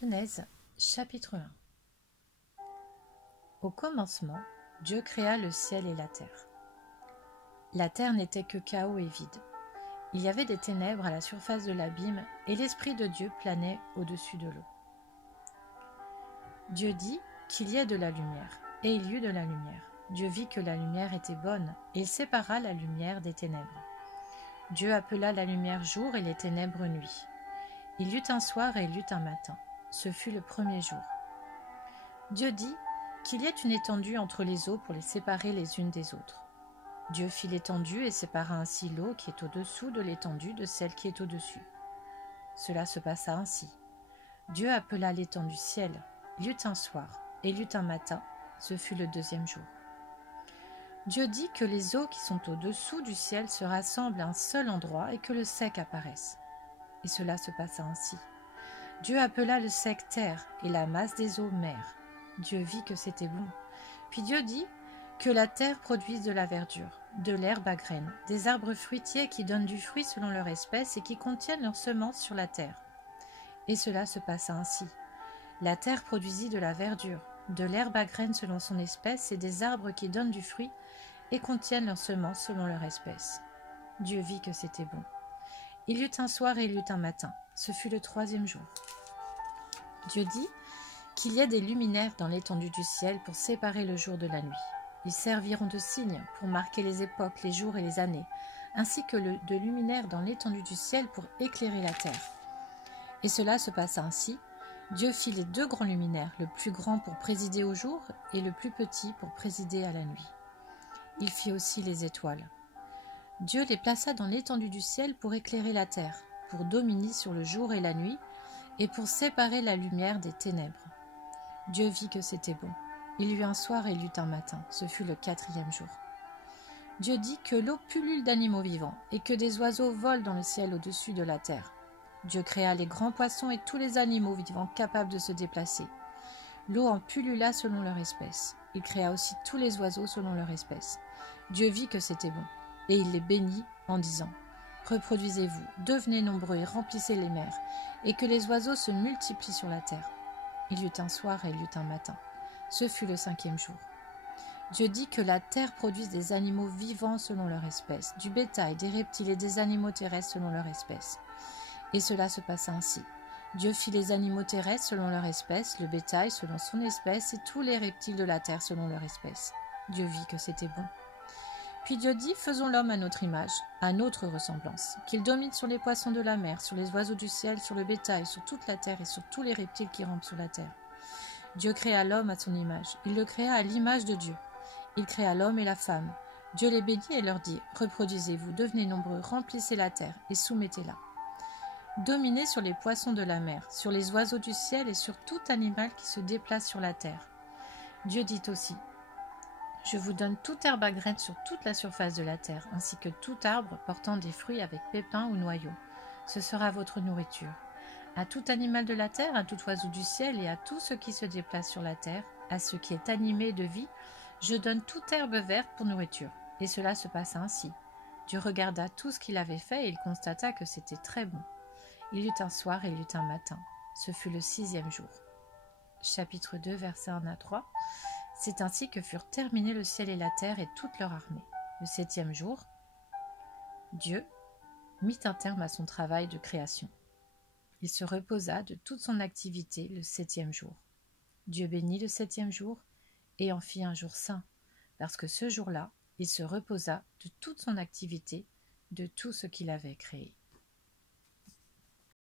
Genèse, chapitre 1. Au commencement, Dieu créa le ciel et la terre. La terre n'était que chaos et vide. Il y avait des ténèbres à la surface de l'abîme, et l'Esprit de Dieu planait au-dessus de l'eau. Dieu dit qu'il y ait de la lumière, et il y eut de la lumière. Dieu vit que la lumière était bonne, et il sépara la lumière des ténèbres. Dieu appela la lumière jour et les ténèbres nuit. Il y eut un soir et il y eut un matin. Ce fut le premier jour. Dieu dit qu'il y ait une étendue entre les eaux pour les séparer les unes des autres. Dieu fit l'étendue et sépara ainsi l'eau qui est au-dessous de l'étendue de celle qui est au-dessus. Cela se passa ainsi. Dieu appela l'étendue ciel. Il y eut un soir et il y eut un matin. Ce fut le deuxième jour. Dieu dit que les eaux qui sont au-dessous du ciel se rassemblent à un seul endroit et que le sec apparaisse. Et cela se passa ainsi. Dieu appela le sec terre et la masse des eaux mer. Dieu vit que c'était bon. Puis Dieu dit que la terre produise de la verdure, de l'herbe à graines, des arbres fruitiers qui donnent du fruit selon leur espèce et qui contiennent leurs semences sur la terre. Et cela se passa ainsi. La terre produisit de la verdure, de l'herbe à graines selon son espèce et des arbres qui donnent du fruit et contiennent leurs semences selon leur espèce. Dieu vit que c'était bon. Il y eut un soir et il y eut un matin. Ce fut le troisième jour. Dieu dit qu'il y ait des luminaires dans l'étendue du ciel pour séparer le jour de la nuit. Ils serviront de signes pour marquer les époques, les jours et les années, ainsi que de luminaires dans l'étendue du ciel pour éclairer la terre. Et cela se passa ainsi. Dieu fit les deux grands luminaires, le plus grand pour présider au jour et le plus petit pour présider à la nuit. Il fit aussi les étoiles. Dieu les plaça dans l'étendue du ciel pour éclairer la terre, pour dominer sur le jour et la nuit, et pour séparer la lumière des ténèbres. Dieu vit que c'était bon. Il y eut un soir et il y eut un matin. Ce fut le quatrième jour. Dieu dit que l'eau pullule d'animaux vivants, et que des oiseaux volent dans le ciel au-dessus de la terre. Dieu créa les grands poissons et tous les animaux vivants capables de se déplacer. L'eau en pullula selon leur espèce. Il créa aussi tous les oiseaux selon leur espèce. Dieu vit que c'était bon. Et il les bénit en disant « Reproduisez-vous, devenez nombreux et remplissez les mers, et que les oiseaux se multiplient sur la terre. » Il y eut un soir et il y eut un matin. Ce fut le cinquième jour. Dieu dit que la terre produise des animaux vivants selon leur espèce, du bétail, des reptiles et des animaux terrestres selon leur espèce. Et cela se passa ainsi. Dieu fit les animaux terrestres selon leur espèce, le bétail selon son espèce et tous les reptiles de la terre selon leur espèce. Dieu vit que c'était bon. Puis Dieu dit, faisons l'homme à notre image, à notre ressemblance, qu'il domine sur les poissons de la mer, sur les oiseaux du ciel, sur le bétail, sur toute la terre et sur tous les reptiles qui rampent sur la terre. Dieu créa l'homme à son image, il le créa à l'image de Dieu. Il créa l'homme et la femme. Dieu les bénit et leur dit, reproduisez-vous, devenez nombreux, remplissez la terre et soumettez-la. Dominez sur les poissons de la mer, sur les oiseaux du ciel et sur tout animal qui se déplace sur la terre. Dieu dit aussi, je vous donne toute herbe à graines sur toute la surface de la terre, ainsi que tout arbre portant des fruits avec pépins ou noyaux. Ce sera votre nourriture. À tout animal de la terre, à tout oiseau du ciel et à tout ce qui se déplace sur la terre, à ce qui est animé de vie, je donne toute herbe verte pour nourriture. Et cela se passa ainsi. Dieu regarda tout ce qu'il avait fait et il constata que c'était très bon. Il y eut un soir et il y eut un matin. Ce fut le sixième jour. Chapitre 2, versets 1 à 3. C'est ainsi que furent terminés le ciel et la terre et toute leur armée. Le septième jour, Dieu mit un terme à son travail de création. Il se reposa de toute son activité le septième jour. Dieu bénit le septième jour et en fit un jour saint, parce que ce jour-là, il se reposa de toute son activité, de tout ce qu'il avait créé.